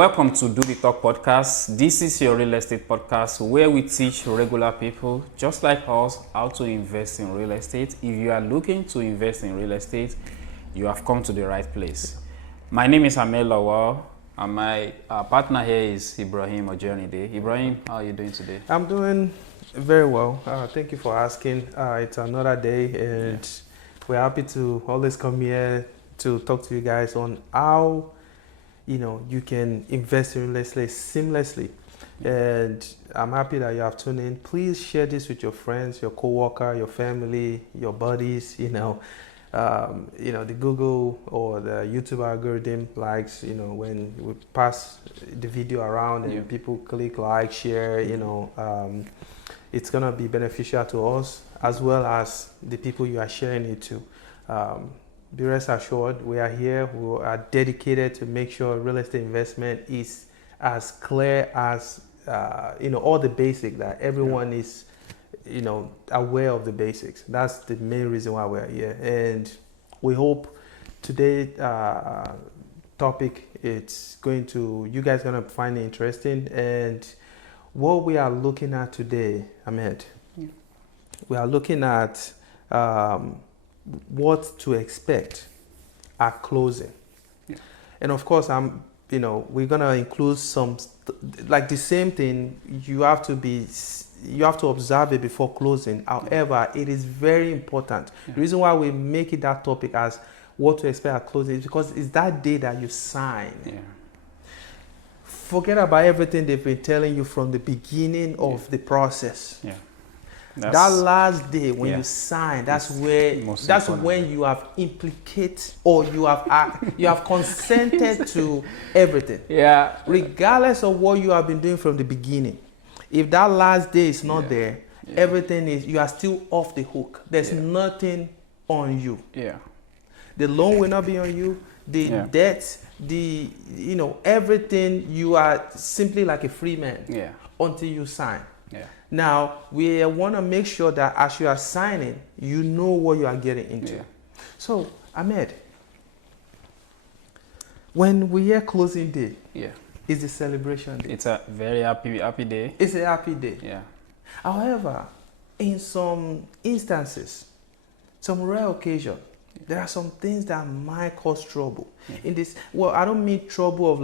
Welcome to Do the Talk podcast. This is your real estate podcast where we teach regular people just like us how to invest in real estate. If you are looking to invest in real estate, you have come to the right place. My name is Amel Lawal and my partner here is Ibrahim Ojonide. Ibrahim, how are you doing today? I'm doing very well. Thank you for asking. It's another day and we're happy to always come here to talk to you guys on how you can invest in real estate seamlessly. And I'm happy that you have tuned in. Please share this with your friends, your co-worker, your family, your buddies. The Google or the YouTube algorithm likes, when we pass the video around and people click like, share, it's gonna be beneficial to us as well as the people you are sharing it to. Be rest assured, we are here. We are dedicated to make sure real estate investment is as clear as all the basics, that everyone is aware of the basics. That's the main reason why we're here. And we hope today's topic, you guys gonna find it interesting. And what we are looking at today, Ahmed, we are looking at what to expect at closing. And of course, we're gonna include some like the same thing. You have to observe it before closing. However, it is very important. The reason why we make it that topic as what to expect at closing is because it's that day that you sign. Forget about everything they've been telling you from the beginning of the process. That last day when you sign, that's when you have implicated or you have consented to everything. Regardless of what you have been doing from the beginning. If that last day is not there, everything you are still off the hook. There's nothing on you. The loan will not be on you. The debt, everything, you are simply like a free man until you sign. Now, we want to make sure that as you are signing, you know what you are getting into. So, Ahmed, when we hear closing day, it's a celebration day. It's a very happy day. It's a happy day. However, in some instances, some rare occasion, there are some things that might cause trouble. In this, I don't mean trouble of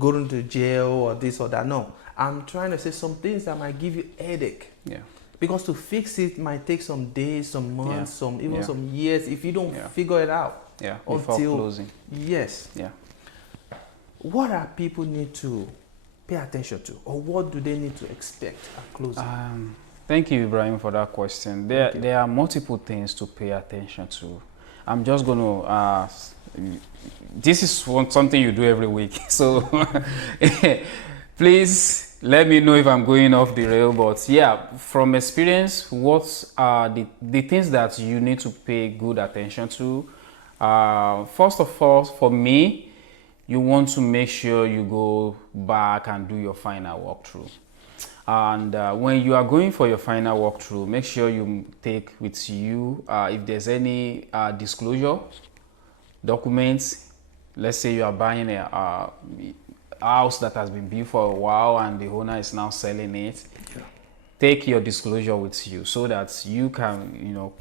going to jail or this or that. No. I'm trying to say some things that might give you headache. Because to fix it might take some days, some months, some years if you don't figure it out. Before closing. What are people need to pay attention to, or what do they need to expect at closing? Thank you, Ibrahim, for that question. There are multiple things to pay attention to. I'm just going to this is something you do every week. So please let me know if I'm going off the rail. But from experience, what are the things that you need to pay good attention to? First of all, for me, you want to make sure you go back and do your final walkthrough. And when you are going for your final walkthrough, make sure you take with you, if there's any disclosure documents. Let's say you are buying a house that has been built for a while and the owner is now selling it. Take your disclosure with you so that you can,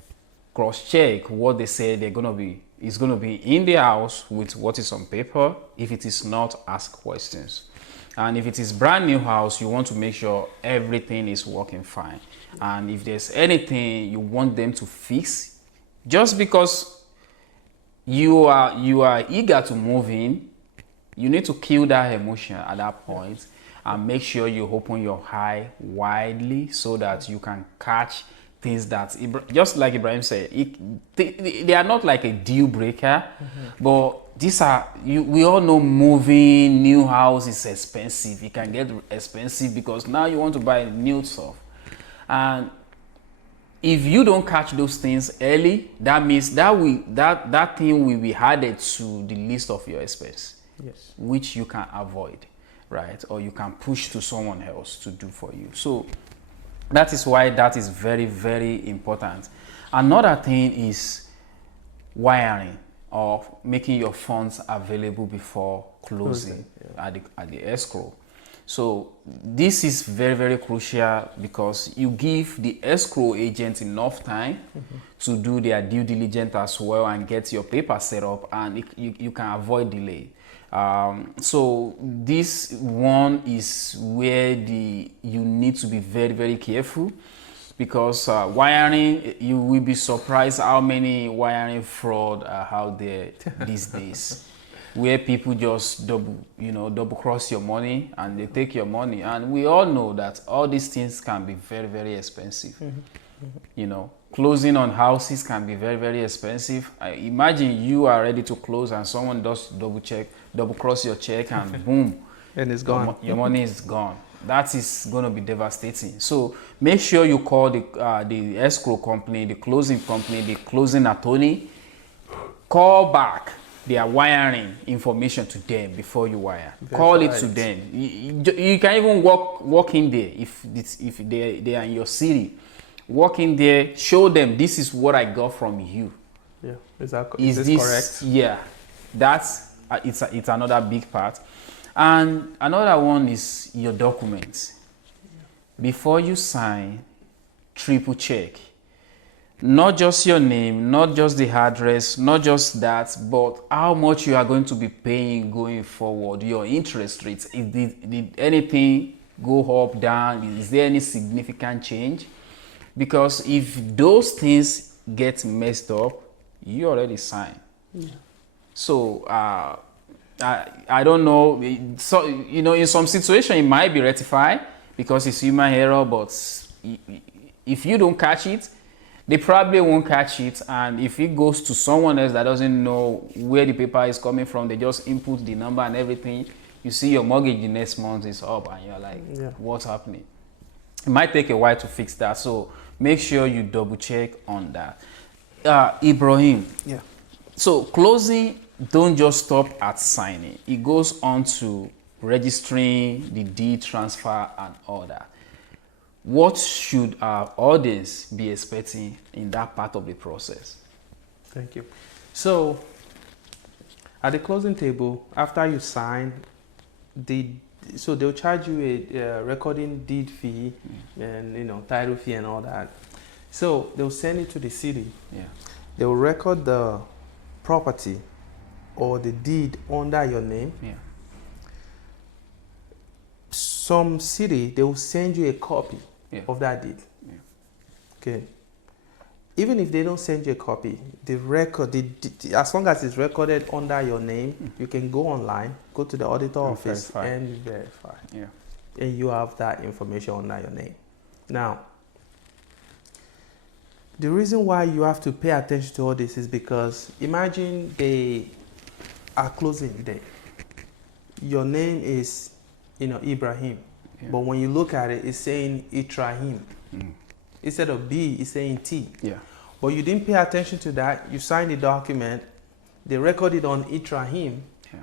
cross-check what they say is gonna be in the house with what is on paper. If it is not, ask questions. And if it is brand new house, you want to make sure everything is working fine. And if there's anything you want them to fix, just because you are eager to move in, you need to kill that emotion at that point and make sure you open your eye widely so that you can catch things that, just like Ibrahim said, they are not like a deal breaker, but these are, we all know moving, new house is expensive. It can get expensive because now you want to buy new stuff. And if you don't catch those things early, that means that thing will be added to the list of your expense, which you can avoid, right? Or you can push to someone else to do for you. So that is why that is very, very important. Another thing is wiring. or making your funds available before closing, Yeah. at the escrow. So this is very, very crucial because you give the escrow agent enough time to do their due diligence as well and get your paper set up, and you can avoid delay. So this one is where you need to be very, very careful, because wiring, you will be surprised how many wiring fraud are out there these days, where people just double cross your money and they take your money. And we all know that all these things can be very, very expensive. Closing on houses can be very, very expensive. Imagine you are ready to close and someone does double cross your check, and boom, And it's gone. your money is gone. That is going to be devastating. So make sure you call the escrow company, the closing company, the closing attorney. Call back their wiring information to them before you wire. Call it to them. You can even walk in there if they are in your city. Walk in there, show them, this is what I got from you. Yeah, is this correct? Yeah, that's it's another big part. And another one is your documents. Before you sign, triple check. Not just your name, not just the address, not just that, but how much you are going to be paying going forward, your interest rates. Did anything go up, down? Is there any significant change? Because if those things get messed up, you already signed. Yeah. So I don't know. So in some situation it might be rectified because it's human error, but if you don't catch it, they probably won't catch it. And if it goes to someone else that doesn't know where the paper is coming from, they just input the number and everything. You see your mortgage the next month is up, and you're like, yeah, what's happening? It might take a while to fix that. So make sure you double check on that. Ibrahim. Yeah. So closing don't just stop at signing. It goes on to registering the deed transfer and all that. What should our audience be expecting in that part of the process? Thank you. So at the closing table, after you sign, so they'll charge you a recording deed fee and title fee and all that. So they'll send it to the city. Yeah. They'll record the property or the deed under your name. Yeah. Some city, they will send you a copy of that deed. Yeah. Okay. Even if they don't send you a copy, the record, as long as it's recorded under your name, you can go online, go to the auditor office and verify. Yeah. And you have that information under your name. Now, the reason why you have to pay attention to all this is because imagine they are closing day. Your name is, Ibrahim. Yeah. But when you look at it, it's saying Ibrahim. Instead of B, it's saying T. Yeah. But you didn't pay attention to that. You signed the document. They recorded on Ibrahim. Yeah.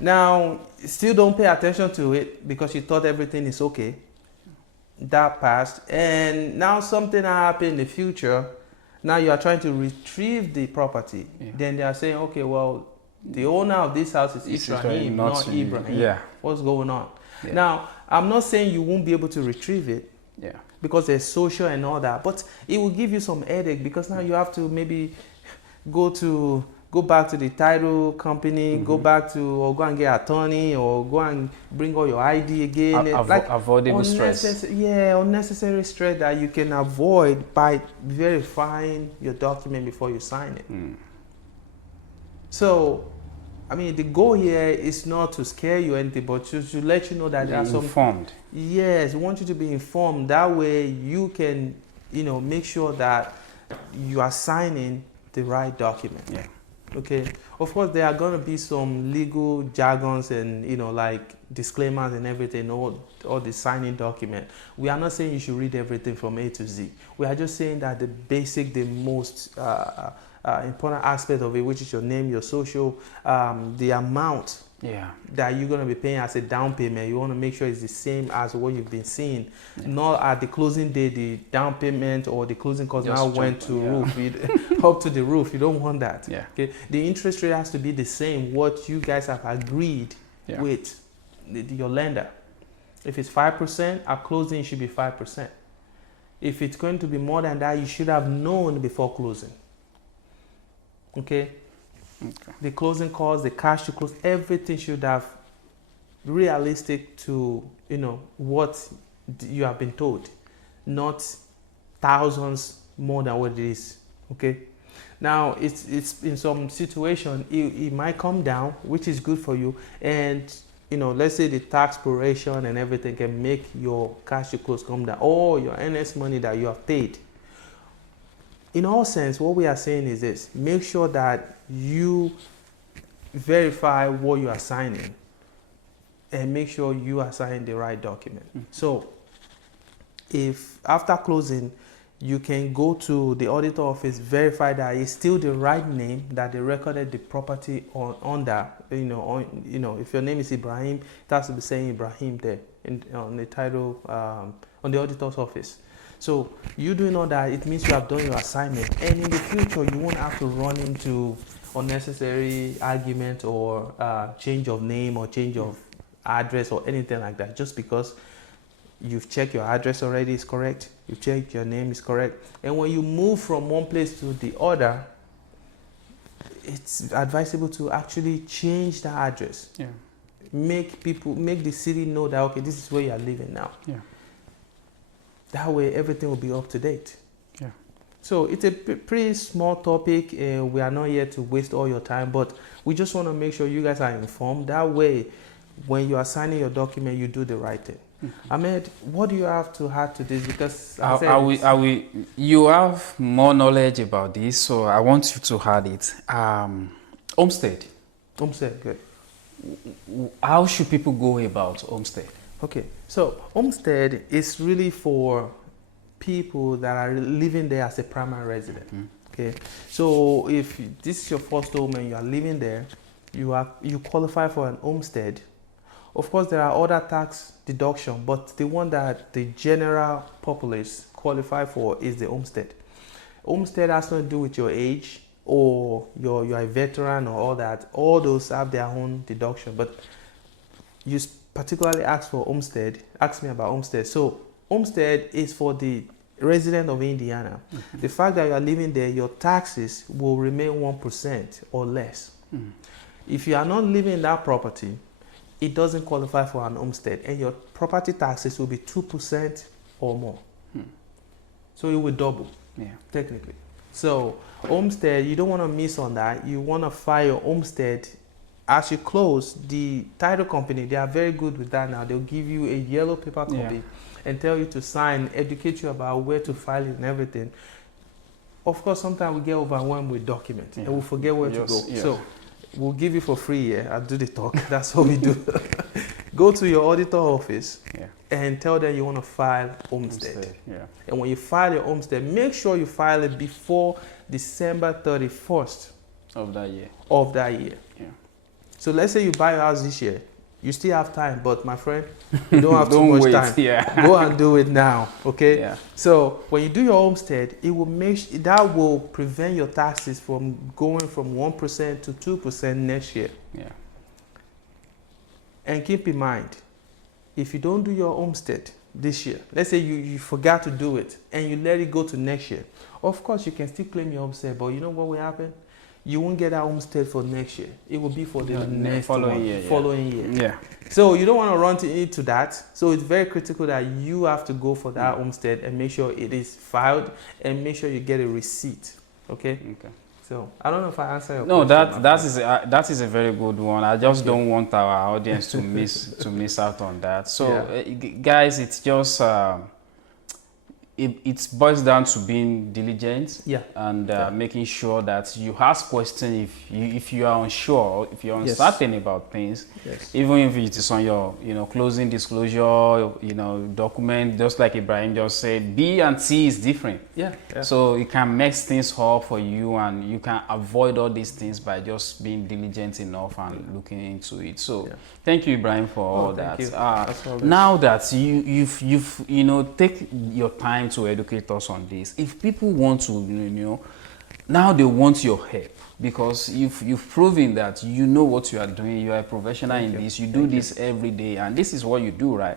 Now, still don't pay attention to it because you thought everything is okay. That passed. And now something happened in the future. Now you are trying to retrieve the property. Yeah. Then they are saying, okay, well, the owner of this house is Ibrahim, not Ibrahim. Yeah. What's going on? Yeah. Now, I'm not saying you won't be able to retrieve it. Yeah. Because there's social and all that, but it will give you some headache because now you have to maybe go back to the title company, go back to, or go and get attorney, or go and bring all your ID again. Avoidable stress. Yeah, unnecessary stress that you can avoid by verifying your document before you sign it. So, I mean, the goal here is not to scare you or anything, but to let you know that there are some... Informed. Yes, we want you to be informed. That way you can, make sure that you are signing the right document. Yeah. Okay. Of course, there are going to be some legal jargons and, like disclaimers and everything, all the signing document. We are not saying you should read everything from A to Z. We are just saying that the most important aspect of it, which is your name, your social, the amount Yeah. that you're going to be paying as a down payment. You want to make sure it's the same as what you've been seeing. Not at the closing day, the down payment or the closing cost Just now went to roof, up to the roof. You don't want that. Yeah. Okay. The interest rate has to be the same, what you guys have agreed with your lender. If it's 5%, at closing it should be 5%. If it's going to be more than that, you should have known before closing. Okay? The closing costs, the cash to close, everything should have realistic to, what you have been told, not thousands more than what it is. Okay? Now, it's in some situation, it might come down, which is good for you. And, let's say the tax proration and everything can make your cash to close come down, or your NS money that you have paid. In all sense, what we are saying is this: make sure that you verify what you are signing and make sure you are signing the right document. So if after closing, you can go to the auditor office, verify that it's still the right name that they recorded the property under. If your name is Ibrahim, it has to be saying Ibrahim there on the title, on the auditor's office. So you doing all that, it means you have done your assignment, and in the future you won't have to run into unnecessary argument or change of name or change of address or anything like that, just because you've checked your address already is correct, you've checked your name is correct. And when you move from one place to the other, it's advisable to actually change the address. Yeah. Make the city know that, okay, this is where you are living now. Yeah. That way everything will be up to date. Yeah. So it's a pretty small topic. We are not here to waste all your time, but we just want to make sure you guys are informed. That way, when you are signing your document, you do the right thing. Ahmed, what do you have to add to this? Because you have more knowledge about this, so I want you to add it. Homestead. Homestead, good. How should people go about homestead? Okay, so homestead is really for people that are living there as a primary resident. Okay, so if this is your first home and you are living there, you qualify for an homestead. Of course, there are other tax deductions, but the one that the general populace qualify for is the homestead. Homestead has nothing to do with your age or you're a veteran or all that. All those have their own deduction, but you particularly ask me about homestead. So homestead is for the resident of Indiana. The fact that you are living there, your taxes will remain 1% or less. If you are not living in that property, it doesn't qualify for an homestead, and your property taxes will be 2% or more. So it will double, technically. So homestead, you don't want to miss on that. You want to file your homestead as you close. The title company, they are very good with that now. They'll give you a yellow paper copy and tell you to sign, educate you about where to file it and everything. Of course, sometimes we get overwhelmed with documents and we forget where to go. So we'll give you for free. I'll do the talk. That's what we do. Go to your auditor office and tell them you want to file homestead. And when you file your homestead, make sure you file it before December 31st of that year. So let's say you buy your house this year. You still have time, but my friend, you don't have too much time. Go and do it now, okay? So when you do your homestead, it will that will prevent your taxes from going from 1% to 2% next year. And keep in mind, if you don't do your homestead this year, let's say you forgot to do it and you let it go to next year, of course you can still claim your homestead, but you know what will happen? You won't get that homestead for next year. It will be for the next following year. So you don't want to run into that. So it's very critical that you have to go for that homestead and make sure it is filed and make sure you get a receipt. Okay. So I don't know if I answered your question. No, that is a very good one. I just don't want our audience to miss out on that. So guys, it's just it boils down to being diligent, Yeah. and making sure that you ask questions if you are unsure, if you're uncertain about things, even if it is on your closing disclosure document. Just like Ibrahim just said, B and C is different. So it can mess things up for you, and you can avoid all these things by just being diligent enough and looking into it. So thank you, Ibrahim, for all that. Now that you've take your time to educate us on this, if people want to now they want your help, because you've proven that you know what you are doing, you are a professional in this, you do this every day, and this is what you do, right?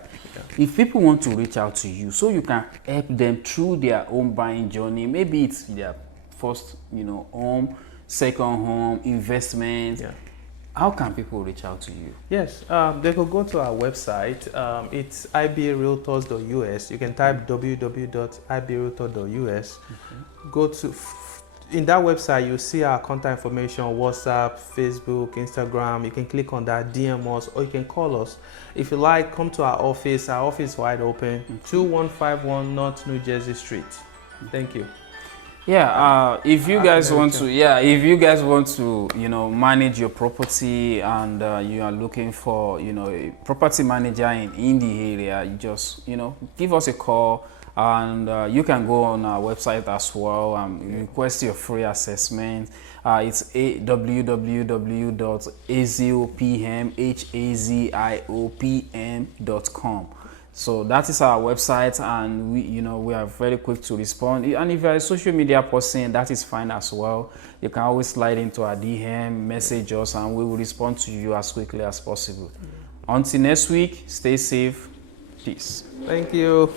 If people want to reach out to you so you can help them through their own buying journey, maybe it's their first home, second home, investment, how can people reach out to you? Yes, they could go to our website. It's ibrealtors.us. You can type www.ibrealtor.us. Go to in that website, you'll see our contact information: WhatsApp, Facebook, Instagram. You can click on that, DM us, or you can call us. If you like, come to our office. Our office is wide open, 2151 North New Jersey Street. Thank you. If you guys want to manage your property, and you are looking for a property manager in the area, you just give us a call, and you can go on our website as well and request your free assessment. It's www.haziopm.com. So that is our website, and we are very quick to respond. And if you're a social media person, that is fine as well. You can always slide into our DM, message us, and we will respond to you as quickly as possible. Until next week, stay safe. Peace. Thank you.